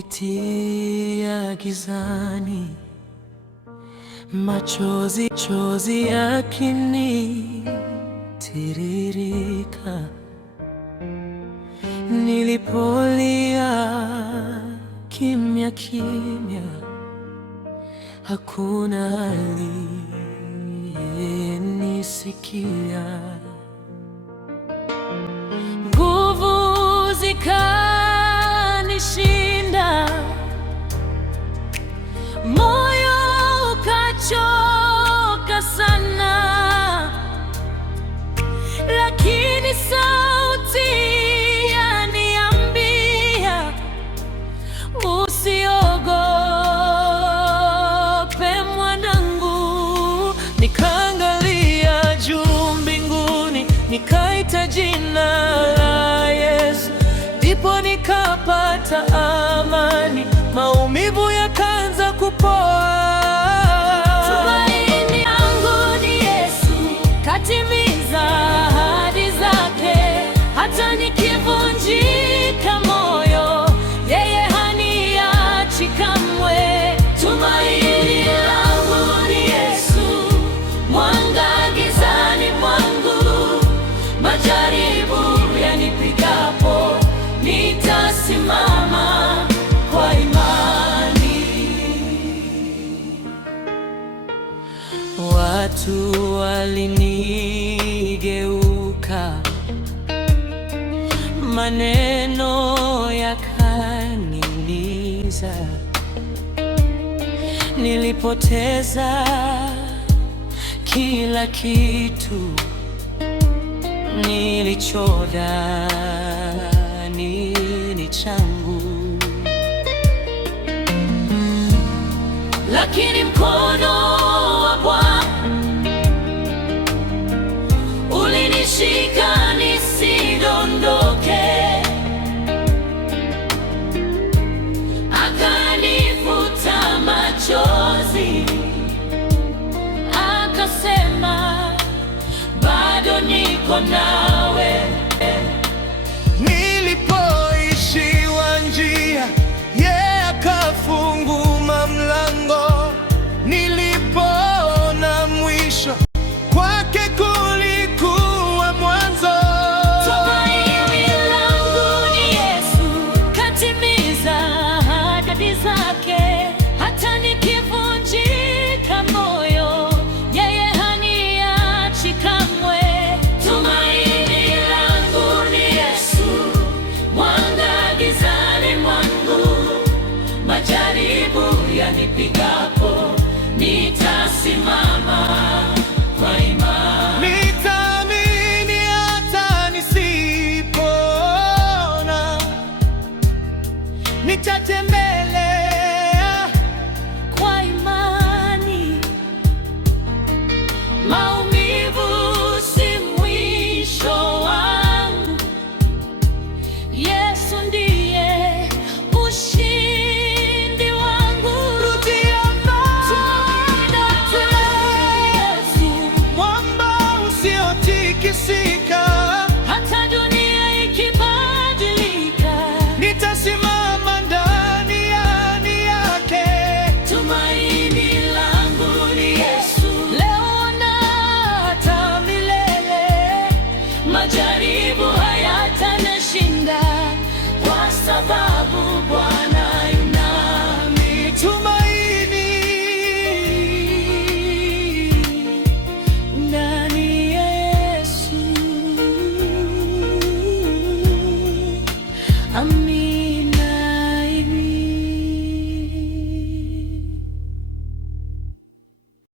nilipopitia gizani, machozi yakinitiririka, nilipolia kimya kimya, hakuna aliyenisikia. Nguvu zikanishinda, moyo ukachoka sana, lakini sauti yaniambia, usiogope mwanangu. Nikaangalia juu mbinguni, nikaita jina la Yesu, ndipo nikapata amani, maumivu yakaanza kupoa. Tumaini langu ni Yesu, katimiza ahadi zake. Hata nikivunjika moyo, yeye haniachi kamwe. Tumaini langu ni Yesu, mwanga gizani mwangu, majaribu yanipigapo, nitasimama kwa imani. Watu walinigeuka, maneno yakaniumiza, nilipoteza kila kitu nilichodhani ni changu, lakini mkono wa Bwana ulinishika nisidondoke, akanifuta machozi, akasema, bado niko nawe. Nilipoishiwa njia, yeye akafungua mlango. Nilipoona mwisho, kwake kulikuwa mwanzo. Tumaini langu ni Yesu, katimiza ahadi zake. Hata nikivunjika moyo, yeye haniachi kamwe. Tumaini langu ni Yesu, mwanga gizani mwangu, majaribu yanipigapo, nitasimama kwa imani. Nitaamini hata nisipona, nitatembelea kwa imani. Maumivu si mwisho wangu, Yesu ndiye ushindi wangu. rudia Yesu, mwamba usiotikisika. hata dunia ikibadilika, Nitasimama ndani yake. tumaini langu ni Yesu, leo na hata milele. Majaribu hayatanishinda, kwa sababu Bwana yu nami. Tumaini Ndani ya Yesu, amina.